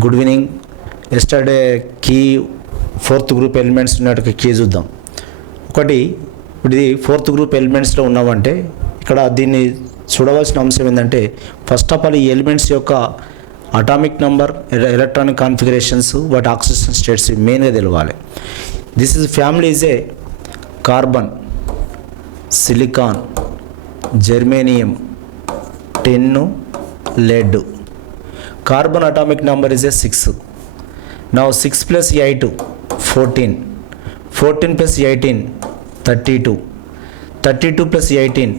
Good evening. Yesterday కీ fourth group elements ఉన్నట్టు కీ చూద్దాం. ఒకటి ఇప్పుడు ఇది ఫోర్త్ గ్రూప్ ఎలిమెంట్స్లో ఉన్నామంటే ఇక్కడ దీన్ని చూడవలసిన అంశం ఏంటంటే ఫస్ట్ ఆఫ్ ఆల్ ఈ ఎలిమెంట్స్ యొక్క అటామిక్ నంబర్, ఎలక్ట్రానిక్ కాన్ఫిగరేషన్స్, వాటి ఆక్సిజన్ స్టేట్స్ మెయిన్గా తెలవాలి. This is family is a carbon, silicon, germanium, tin, lead. Carbon atomic number is a 6. Now 6 plus 8 14, 14 plus 18 32, 32 plus 18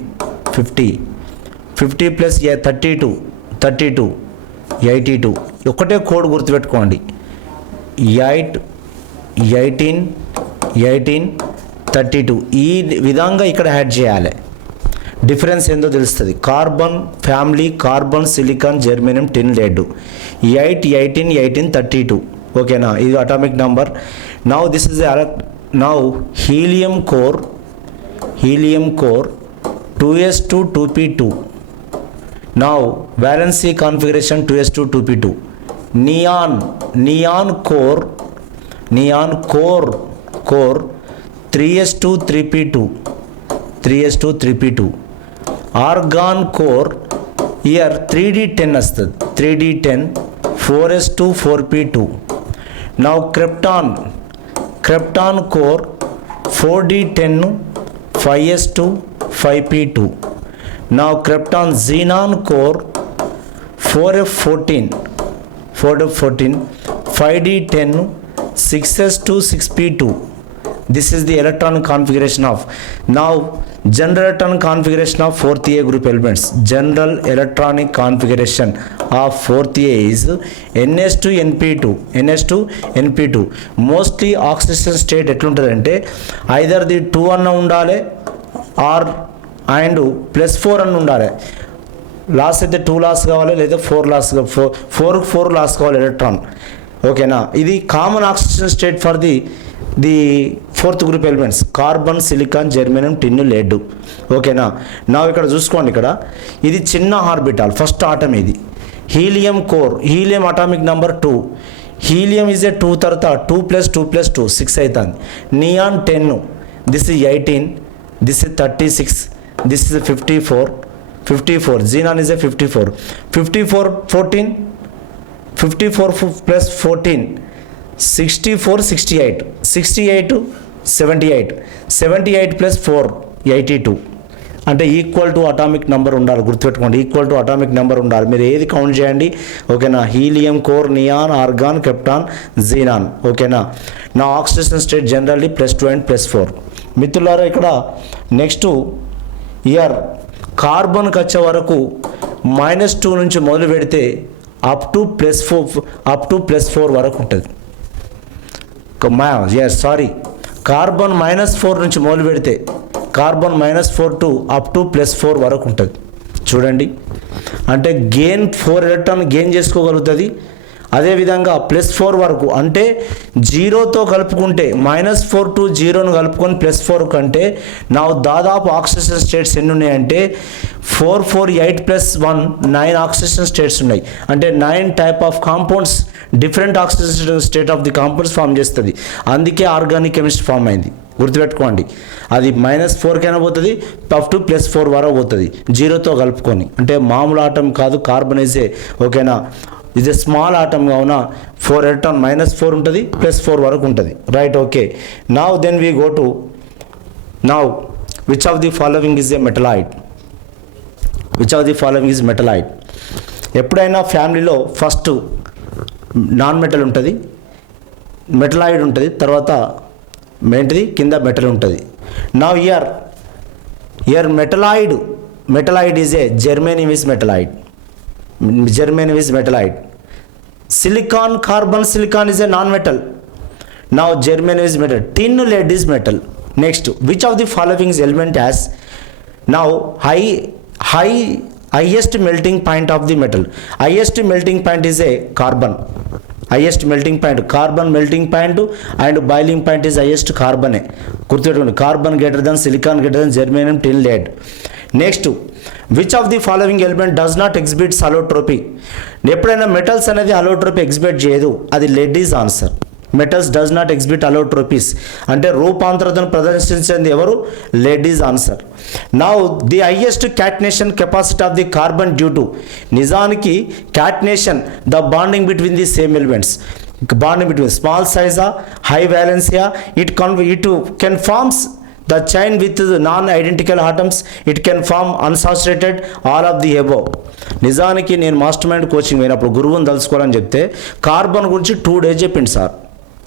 50, 50 plus 32 32 82. ఒకటే కోడ్ గుర్తుపెట్టుకోండి, 8 18 18 32. ఈ విధంగా ఇక్కడ యాడ్ చేయాలి. డిఫరెన్స్ ఏందో తెలుస్తుంది. Carbon family, carbon, silicon, germanium, tin, lead. 8 18 18 32. ఓకేనా, ఇది atomic number. Now this is now helium core 2s2 2p2. Now valency configuration 2s2 2p2. neon core 3s2 3p2, 3s2 3p2. argon core here 3d10 వస్తుంది, 3d10 4s2 4p2. now krypton core 4d10 5s2 5p2. now krypton xenon core 4f14 5d10 6s2 6p2. this is the electronic configuration of now general electronic configuration of 4th A group elements. General electronic configuration of 4th A is ns2 np2. mostly oxidation state ఎట్లుంటుందంటే either the 2 అన్న ఉండాలి are and +4 అన్న ఉండాలి. Loss అయితే 2 loss కావాలి, లేదా 4 loss 4 loss కావాలి electron. ఓకేనా, ఇది common oxygen state for the fourth group elements carbon, silicon, germanium, tin, lead. ఓకేనా, నా ఇక్కడ చూసుకోండి, ఇక్కడ ఇది చిన్న ఆర్బిటాల్, ఫస్ట్ ఆటమ్. ఇది helium core, helium atomic number 2. Helium is a 2 తర్వాత 2 + 2 + 2 6 అవుతుంది. Neon 10, this is 18, this is 36, this is 54. Xenon is a 54 14, 54 + 14 64 68 78 + 4 82. అంటే ఈక్వల్ టు అటామిక్ నెంబర్ ఉండాలి, గుర్తుపెట్టుకోండి. ఈక్వల్ టు అటామిక్ నెంబర్ ఉండాలి, మీరు ఏది కౌంట్ చేయండి. ఓకేనా, helium core, neon, organ, krypton, xenon. ఓకేనా, నా ఆక్సిజన్ స్టేట్ జనరల్లీ +2 అండ్ +4. మిత్రులారా, ఇక్కడ నెక్స్ట్ ఇయర్ కార్బన్కి వచ్చే వరకు -2 నుంచి మొదలు పెడితే అప్ టు +4 వరకు ఉంటుంది. కార్బన్ -4 నుంచి మొదలు పెడితే కార్బన్ -4 టు అప్ టు +4 వరకు ఉంటుంది. చూడండి, అంటే 4 ఎలక్ట్రాన్ గెయిన్ చేసుకోగలుగుతుంది. అదేవిధంగా +4 వరకు, అంటే 0తో కలుపుకుంటే -4 టు 0ను కలుపుకొని +4 కంటే నా దాదాపు ఆక్సిజన్ స్టేట్స్ ఎన్ని ఉన్నాయంటే 4 4 8 + 1 9 ఆక్సిజన్ స్టేట్స్ ఉన్నాయి. అంటే 9 type of compounds, different oxygen state of the compounds form చేస్తుంది. అందుకే ఆర్గానిక్ కెమిస్ట్రీ ఫామ్ అయింది, గుర్తుపెట్టుకోండి. అది -4 కైనా పోతుంది, అప్ టు +4 వరకు పోతుంది 0తో కలుపుకొని. అంటే మామూలు ఆటం కాదు, కార్బనైజే. ఓకేనా, ఇది స్మాల్ ఆటమ్ కావున 4 ఎలక్ట్రాన్ -4 ఉంటుంది, +4 వరకు ఉంటుంది. Right, okay. Now then we go to now which of the following is a metalloid. ఎప్పుడైనా ఫ్యామిలీలో ఫస్ట్ నాన్ మెటల్ ఉంటుంది, మెటలాయిడ్ ఉంటుంది, తర్వాత ఏంటిది కింద మెటల్ ఉంటుంది. Now here metalloid is a germanium is metalloid. silicon silicon is a non-metal. now germanium is metal. tin, lead is metal. next, which of the following element has now highest melting point of the metal? highest melting point is a carbon. carbon melting point and boiling point is highest carbon. గుర్తుపెట్టుకోండి, carbon greater than silicon greater than germanium, tin, lead. Next which of the following element does not exhibits allotropy. ఎప్పుడైనా metals అనేది allotropy exhibit చేయదు, అది lead is answer. Metals does not exhibit allotropies అంటే రూపాంతరతను ప్రదర్శించేది ఎవరు? Lead is answer. Now the highest catenation capacity of the carbon due to. నిజానికి catenation the bonding between the same elements, bonding between small size, high valency, it can forms the chain with the non-identical atoms, it can form unsaturated all of the above. నిజానికి నేను master mind coaching పోయినప్పుడు గురువుని తలుసుకోవాలని చెప్తే carbon గురించి 2 days చెప్పింది sir.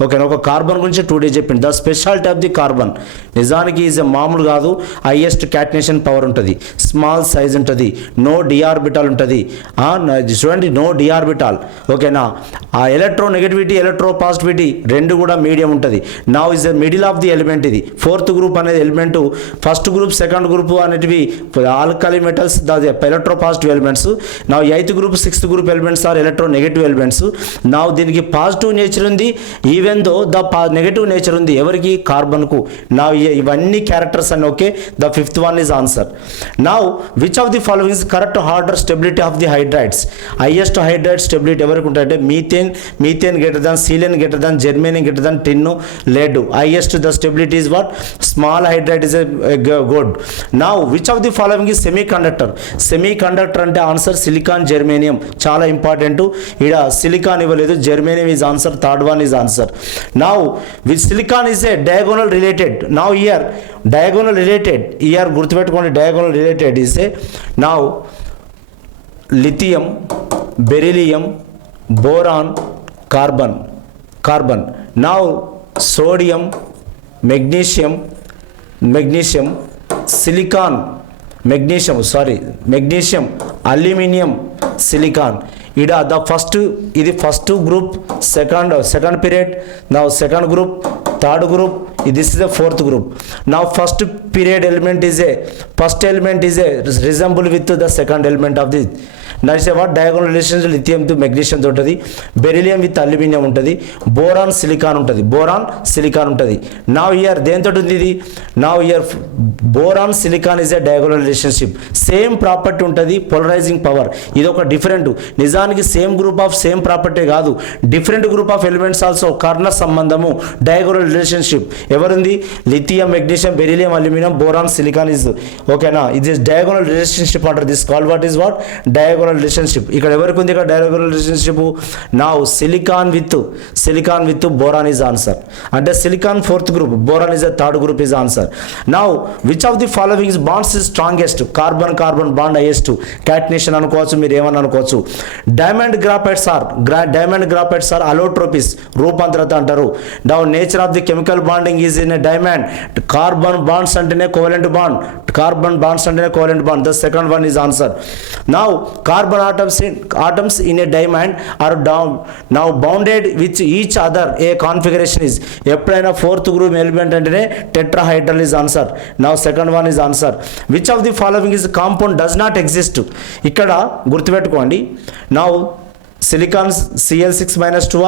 ఓకేనా, ఒక carbon గురించి 2 days చెప్పింది. The speciality of the carbon నిజానికి ఈజ్ మామూలు కాదు, హైయెస్ట్ క్యాటనేషన్ పవర్ ఉంటుంది, స్మాల్ సైజ్ ఉంటుంది, నో డిఆర్బిటాల్ ఉంటుంది. చూడండి, నో డిఆర్బిటాల్. ఓకేనా, ఆ ఎలక్ట్రో నెగటివిటీ ఎలక్ట్రో పాజిటివిటీ రెండు కూడా మీడియం ఉంటుంది. నా is the middle of the element. ఇది 4th గ్రూప్ అనేది element, first group second group అనేటివి alkali metals, electropositive elements. నా 8th group 6th group elements are electronegative elements. నా దీనికి పాజిటివ్ నేచర్ ఉంది, even though the negative nature ఉంది ఎవరికి? కార్బన్కు. నా ఇవన్నీ క్యారెక్టర్స్ అని. Okay, the 5th one is answer. Now which of the following is correct order stability of the hydrides. Highest hydride stability ఎవరికి ఉంటాయంటే methane greater than, silicon greater than, germanium greater than, tin, lead. Highest the stability is what? Small hydride is a good. Now which of the following is semiconductor. Semiconductor అంటే answer silicon, germanium. చాలా important. ఇక్కడ silicon ఇవ్వలేదు, germanium is answer. 3rd one is answer. Now with silicon is a diagonal related. Now here diagonal related, here గుర్తుపెట్టుకోండి, diagonal related is a now lithium, beryllium, boron, carbon. Now sodium, magnesium, silicon, magnesium, aluminium, silicon. Ida the first, ఇది first group, second period. నా second group, third group, this is the 4th group. Now first period element is a resemble with the second element of the. That is what diagonal relationship lithium to magnesium తో ఉంటుంది, beryllium with aluminium ఉంటుంది, boron silicon ఉంటుంది. Now here దేంతో ఉంది ఇది? Now here boron silicon is a diagonal relationship. Same property ఉంటుంది, polarising power. ఇది ఒక డిఫరెంట్. నిజానికి same group of same property కాదు, different group of elements also కర్ణ సంబంధము, డయాగోనల్ రిలేషన్షిప్ ఎవరుంది? Lithium, magnesium, beryllium, aluminium, boron, silicon is. ఓకేనా, ఇది డయాగోనల్ రిలేషన్షిప్ అంటారు. This call what is what? Diagonal relationship. ఇక్కడ ఎవరికి ఉంది? ఇక్కడ డయాగోనల్ రిలేషన్షిప్. నా silicon with boron is answer. అంటే silicon 4th group, boron is 3rd group is answer. Now which of the following bonds is strongest? Carbon bond highest. Catenation అనుకోవచ్చు, మీరు ఏమని అనుకోవచ్చు. డైమండ్ గ్రాఫైట్స్ ఆర్ అలోట్రోపీస్, రూపాంతరత అంటారు. Now nature of the chemical bonding is in a diamond. Carbon bonds అంటేనే covalent bond. The second one is answer. Now carbon atoms in a diamond are now bounded with each other a configuration is. ఎప్పుడైనా 4th group element అంటేనే tetrahedral is answer. Now second one is answer. Which of the following is compound does not exist? ఇక్కడ గుర్తుపెట్టుకోండి. Now silicon Cl6-2,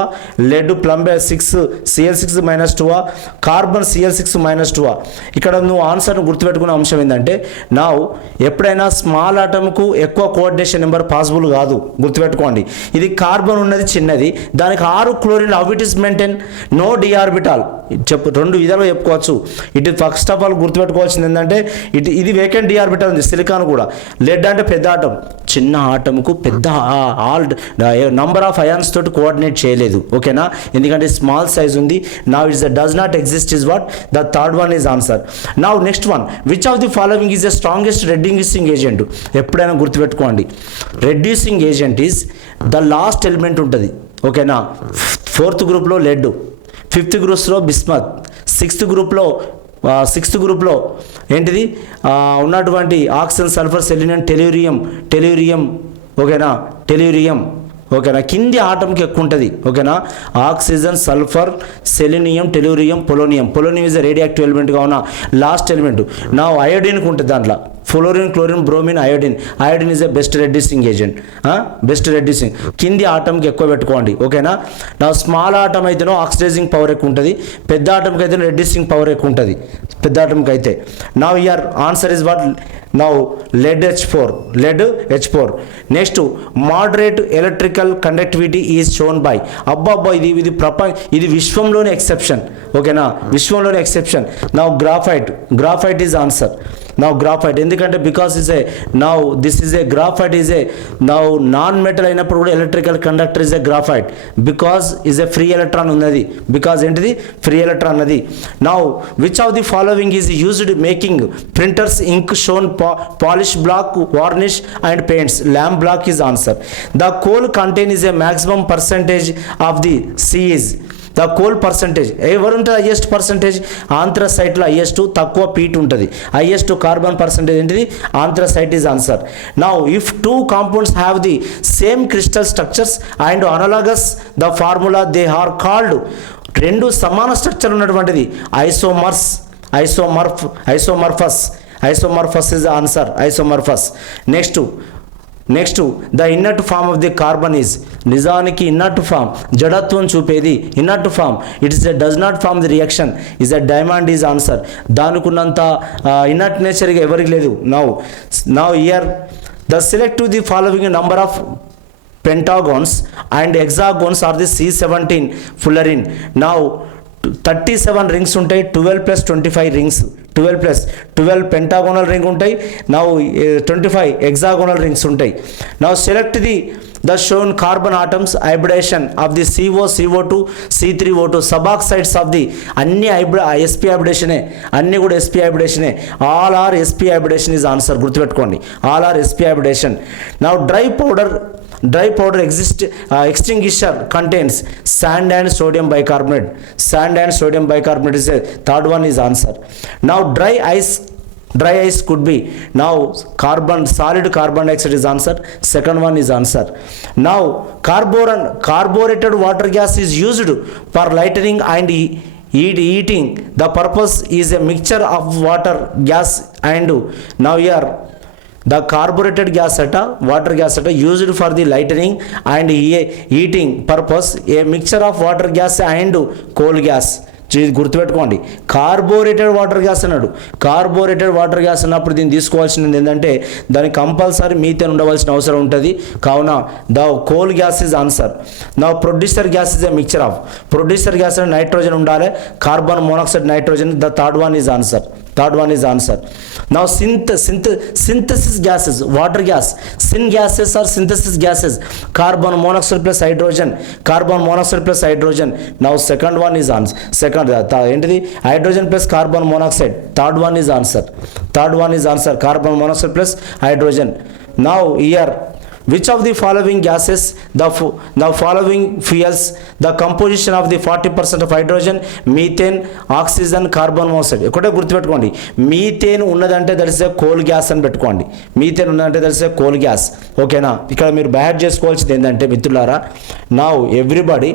lead plumbum 6 Cl6-2, carbon Cl6-2. ఇక్కడ నువ్వు ఆన్సర్ను గుర్తుపెట్టుకునే అంశం ఏంటంటే, నా ఎప్పుడైనా స్మాల్ ఆటమ్కు ఎక్కువ కోఆర్డినేషన్ నెంబర్ పాసిబుల్ కాదు, గుర్తుపెట్టుకోండి. ఇది కార్బన్ ఉన్నది చిన్నది, దానికి 6 chlorine. How it is maintain? No d orbital. రెండు విధాలుగా చెప్పుకోవచ్చు. ఇటు ఫస్ట్ ఆఫ్ ఆల్ గుర్తుపెట్టుకోవాల్సింది ఏంటంటే, ఇది వేకెంట్ డిఆర్బిటాల్ ఉంది. సిలికాన్ కూడా. లెడ్ అంటే పెద్ద ఆటం, చిన్న ఆటంకు పెద్ద నంబర్ ఆఫ్ అయాన్స్ తోటి కోఆర్డినేట్ చేయలేదు. ఓకేనా, ఎందుకంటే స్మాల్ సైజ్ ఉంది. నా it's does not exist is what? The 3rd one is answer. నా next one, which of the following is the strongest reducing agent? ఎప్పుడైనా గుర్తుపెట్టుకోండి, reducing agent is the last element ఉంటుంది. ఓకేనా, 4th గ్రూప్లో lead, 5th గ్రూప్స్లో bismuth, 6th గ్రూప్లో ఏంటిది ఉన్నటువంటి ఆక్సిజన్, సల్ఫర్, సెలీనియం, టెల్యూరియం. ఓకేనా, కింది ఆటంకి ఎక్కువ ఉంటుంది. ఓకేనా, oxygen, sulphur, selenium, tellurium, polonium is radioactive ఎలిమెంట్గా ఉన్న లాస్ట్ ఎలిమెంట్. నా అయోడిన్కి ఉంటుంది దాంట్లో fluorine, chlorine, bromine, iodine. Iodine is a best reducing agent. Best reducing. కింది ఆటంకి ఎక్కువ పెట్టుకోండి, ఓకేనా. నా స్మాల్ ఆటం అయితేనో ఆక్సిడైజింగ్ పవర్ ఎక్కువ ఉంటుంది, పెద్ద ఆటంకి అయితే రెడ్యూసింగ్ పవర్ ఎక్కువ ఉంటుంది, పెద్ద ఆటంకి అయితే. Now here answer is what? Now lead H4. Next moderate electrical conductivity is shown by. అబ్బా ఇది విశ్వంలోని ఎక్సెప్షన్, ఓకేనా, విశ్వంలోని exception. Now graphite is answer. Now graphite ఎందుకంటే because is a now this is a graphite is a now non metal అయినప్పుడు కూడా electrical conductor is a graphite because is a free electron ఉన్నది. Because ఏంటిది? Free electron అది. Now which of the following is used making printers ink shown polish black, varnish and paints? Lamp black is answer. The coal contain is a maximum percentage of the C is the coal percentage. ఎవరు ఉంటుంది highest percentage? ఆంథ్రసైట్లో highest, తక్కువ peat ఉంటుంది. Highest carbon percentage ఏంటిది? Anthracite is answer. Now if two compounds have the same crystal structures and analogous the formula they are called. రెండు సమాన స్ట్రక్చర్ ఉన్నటువంటిది isomorphous is answer. Isomorphous. Next the inert form of the carbon is. నిజానికి inert form జడత్వం చూపేది inert form. Does not form the reaction is a diamond is answer. దానికి ఉన్నంత inert నేచర్గా ఎవరికి లేదు. Now here the select the following number of pentagons and hexagons are the C17 fullerene. Now 37 rings ఉంటాయి, 12 plus 25 rings, 12 pentagonal ring ఉంటాయి. Now 25 hexagonal rings ఉంటాయి. Now select the shown carbon atoms hybridization of the CO, CO2, C3O2 suboxides of the అన్ని sp hybridization, అన్ని కూడా sp hybridization. all are sp hybridization is answer. గుర్తుపెట్టుకోండి, all are sp hybridization. Now dry powder extinguisher contains sand and sodium bicarbonate. Sand and sodium bicarbonate is a third one is answer. Now dry ice could be now solid carbon dioxide is answer. Second one is answer. Now carbureted water gas is used for lightning and heating. The purpose is a mixture of water gas and now here the carbureted gas water gas used for the lightning and heating purpose, a mixture of water gas and coal gas. గుర్తుపెట్టుకోండి, కార్బోరేటెడ్ water gas అన్నాడు. కార్బోరేటెడ్ water gas అన్నప్పుడు దీన్ని తీసుకోవాల్సింది ఏంటంటే దానికి compulsory methane ఉండవలసిన అవసరం ఉంటుంది. కావున the coal gas is answer. నా producer gas is a mixture of. Producer gas అంటే నైట్రోజన్ ఉండాలి, carbon monoxide, nitrogen. The third one is answer. Now synthesis gases, water gas, syn gases or synthesis gases, carbon monoxide plus hydrogen, Now second one is answer. Hydrogen plus carbon monoxide. Third one is answer. Carbon monoxide plus hydrogen. Now here, which of the following gases, the following fuels, the composition of the 40% of hydrogen, methane, oxygen, carbon monoxide. ఒకటే గుర్తుపెట్టుకోండి, methane ఉన్నదంటే that is a coal gas అని పెట్టుకోండి. Methane ఉన్నదంటే that is a coal gas, ఓకేనా. ఇక్కడ మీరు bad చేసుకోవాల్సింది ఏంటంటే మిత్రులారా, నౌ ఎవ్రీబడి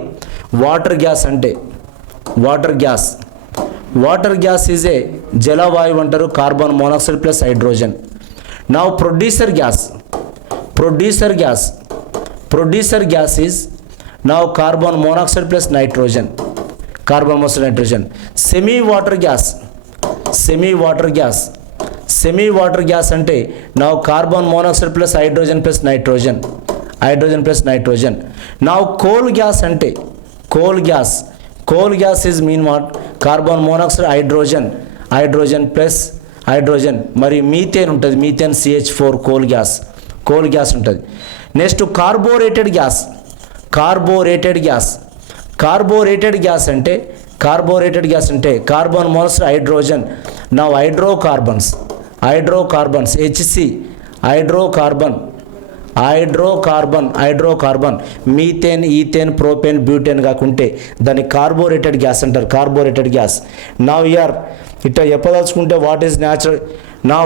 వాటర్ గ్యాస్ అంటే వాటర్ గ్యాస్ ఈజ్ ఏ జలవాయువు అంటారు, carbon monoxide plus hydrogen. Now producer gas is now carbon monoxide plus nitrogen. Semi water gas అంటే now carbon monoxide plus hydrogen plus nitrogen. Now coal gas అంటే coal gas is mean what? Carbon monoxide, hydrogen plus hydrogen. మరి methane ఉంటుంది, methane CH4 coal gas ఉంటుంది. Next carburetted gas అంటే carbon monoxide, hydrogen. నా hydrocarbons HC, hydrocarbon methane, ethane, propane, butane కాకుంటే దాన్ని carburetted gas అంటారు. Now here ఇట్లా చెప్పదలుచుకుంటే what is natural. Now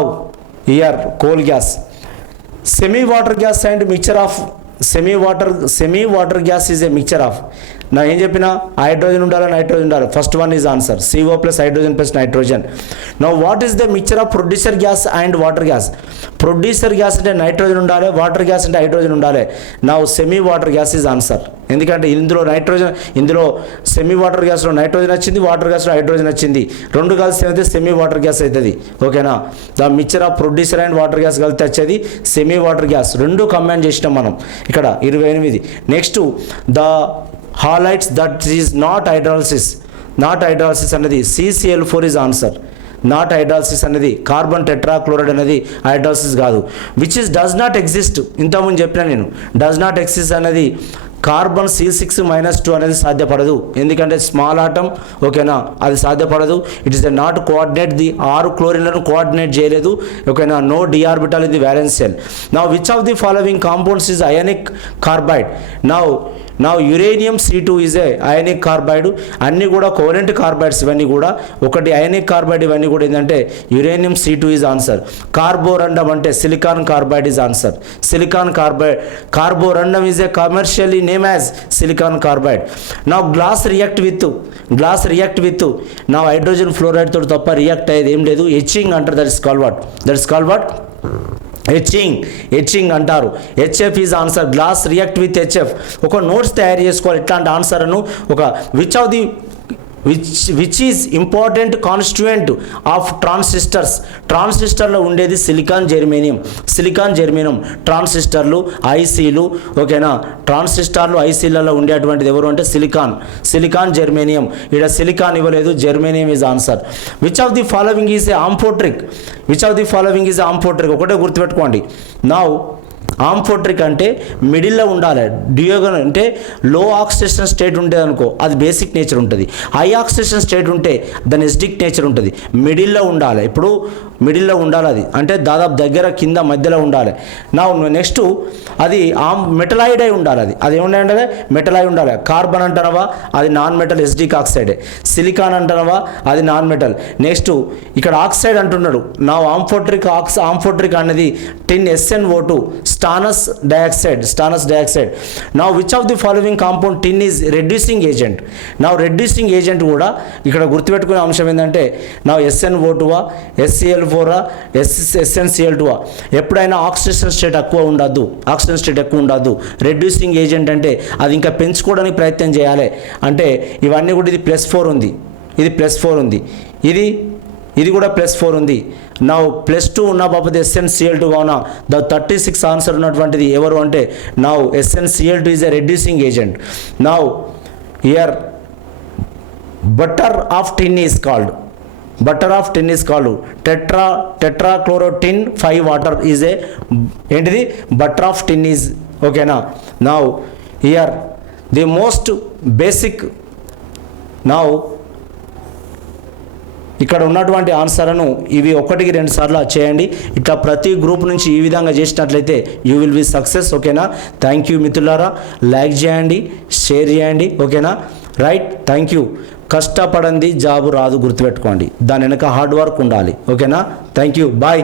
here coal gas, semi water gas and mixture of semi water gas is a mixture of నా ఏం చెప్పినా hydrogen ఉండాలి. First one is answer, CO plus hydrogen plus nitrogen. Now what is the mixture of producer gas and water gas? Producer gas అంటే nitrogen ఉండాలి, water gas అంటే hydrogen ఉండాలి. Now semi water gas is answer. ఎందుకంటే ఇందులో semi water గ్యాస్లో nitrogen వచ్చింది, water గ్యాస్లో hydrogen వచ్చింది. రెండు కలిసి అయితే సెమీ వాటర్ గ్యాస్ అవుతుంది. ఓకేనా? The mixture of producer and water gas కలిసి వచ్చేది సెమీ వాటర్ గ్యాస్. రెండు కంబైన్ చేసినాం మనం ఇక్కడ 28. Next the halides that is not hydrolysis అనేది CCl4 is answer. Not hydrolysis అనేది కార్బన్ టెట్రాక్లోరైడ్ అనేది హైడ్రాలసిస్ కాదు. Which is does not exist, ఇంతకుముందు చెప్పిన నేను. డస్ నాట్ ఎగ్జిస్ట్ అనేది కార్బన్ C6-2 అనేది సాధ్యపడదు. ఎందుకంటే స్మాల్ ఆటమ్. ఓకేనా? అది సాధ్యపడదు. It is a not coordinate. The 6 క్లోరిన్లను కోఆర్డినేట్ చేయలేదు. ఓకేనా? No d orbital in the valence shell. Now which of the following compounds is ionic carbide? Now uranium C2 is a ionic carbide. అన్నీ కూడా covalent carbides. ఇవన్నీ కూడా ఒకటి ionic carbide. ఇవన్నీ కూడా ఏంటంటే uranium C2 is answer. Carborundum అంటే silicon carbide is answer. Silicon carbide. Carborundum is a commercially name as silicon carbide. Now glass react with నా హైడ్రోజన్ ఫ్లోరైడ్ తోటి తప్ప రియాక్ట్ అయ్యేది ఏం లేదు. హెచ్చింగ్ అంటారు. That is called what? Etching అంటారు. HF is answer. Glass react with HF. ఒక notes తయారు చేసుకోవాలి ఇట్లాంటి ఆన్సర్ను. ఒక which is important constituent of ట్రాన్సిస్టర్లో ఉండేది సిలికాన్ జెర్మేనియం. ట్రాన్సిస్టర్లు, ఐసీలు. ఓకేనా? ట్రాన్సిస్టర్లు, ఐసీలలో ఉండేటువంటిది ఎవరు అంటే సిలికాన్ జెర్మేనియం. ఇక్కడ సిలికాన్ ఇవ్వలేదు, germanium is answer. Which of the following is a amphoteric? ఒకటే గుర్తుపెట్టుకోండి. నౌ ఆంఫోట్రిక్ అంటే మిడిల్లో ఉండాలి. డియోగన్ అంటే లో ఆక్సిడేషన్ స్టేట్ ఉంటుంది అనుకో, అది బేసిక్ నేచర్ ఉంటుంది. హై ఆక్సిడేషన్ స్టేట్ ఉంటే దాని ఎసిడిక్ నేచర్ ఉంటుంది. మిడిల్లో ఉండాలి. ఇప్పుడు మిడిల్లో ఉండాలి. అది అంటే దాదాపు దగ్గర కింద మధ్యలో ఉండాలి. నా నెక్స్ట్ అది మెటలాయిడ్ అయి ఉండాలి. అది ఏముండాలి? మెటలాయిడ్ ఉండాలి. కార్బన్ అంటానవా? అది నాన్ మెటల్, ఎసిడిక్ ఆక్సైడే. సిలికాన్ అంటానవా? అది నాన్ మెటల్. నెక్స్ట్ ఇక్కడ ఆక్సైడ్ అంటున్నాడు. నా ఆంఫోట్రిక్ అనేది tin SnO2 stannous dioxide. Now which of the following compound tin is reducing agent? నా రెడ్యూసింగ్ ఏజెంట్ కూడా ఇక్కడ గుర్తుపెట్టుకునే అంశం ఏంటంటే నా SnO2, SCl4, SnCl2. ఎప్పుడైనా ఆక్సిడేషన్ స్టేట్ ఎక్కువ ఉండద్దు. రెడ్యూసింగ్ ఏజెంట్ అంటే అది ఇంకా పెంచుకోవడానికి ప్రయత్నం చేయాలి. అంటే ఇవన్నీ కూడా ఇది +4 ఉంది, ఇది +4 ఉంది, ఇది కూడా +4 ఉంది. నా +2 ఉన్న బాబు SnCl2 కావున ద 36 ఆన్సర్ ఉన్నటువంటిది ఎవరు అంటే నా SnCl2 is a reducing agent. Now here butter of tin is called tetrachlorotin 5 water is a ఏంటిది? Butter of tin is. ఓకేనా? Now here the most basic. Now ఇక్కడ ఉన్నటువంటి ఆన్సర్ను ఇవి 1కి 2 సార్లు చేయండి. ఇట్లా ప్రతి గ్రూప్ నుంచి ఈ విధంగా చేసినట్లయితే యూ విల్ బి సక్సెస్. ఓకేనా? థ్యాంక్ యూ మిత్రులారా. లైక్ చేయండి, షేర్ చేయండి. ఓకేనా? రైట్. Thank you. కష్టపడంది జాబు రాదు, గుర్తుపెట్టుకోండి. దాని వెనక హార్డ్ వర్క్ ఉండాలి. ఓకేనా? Thank you. బాయ్.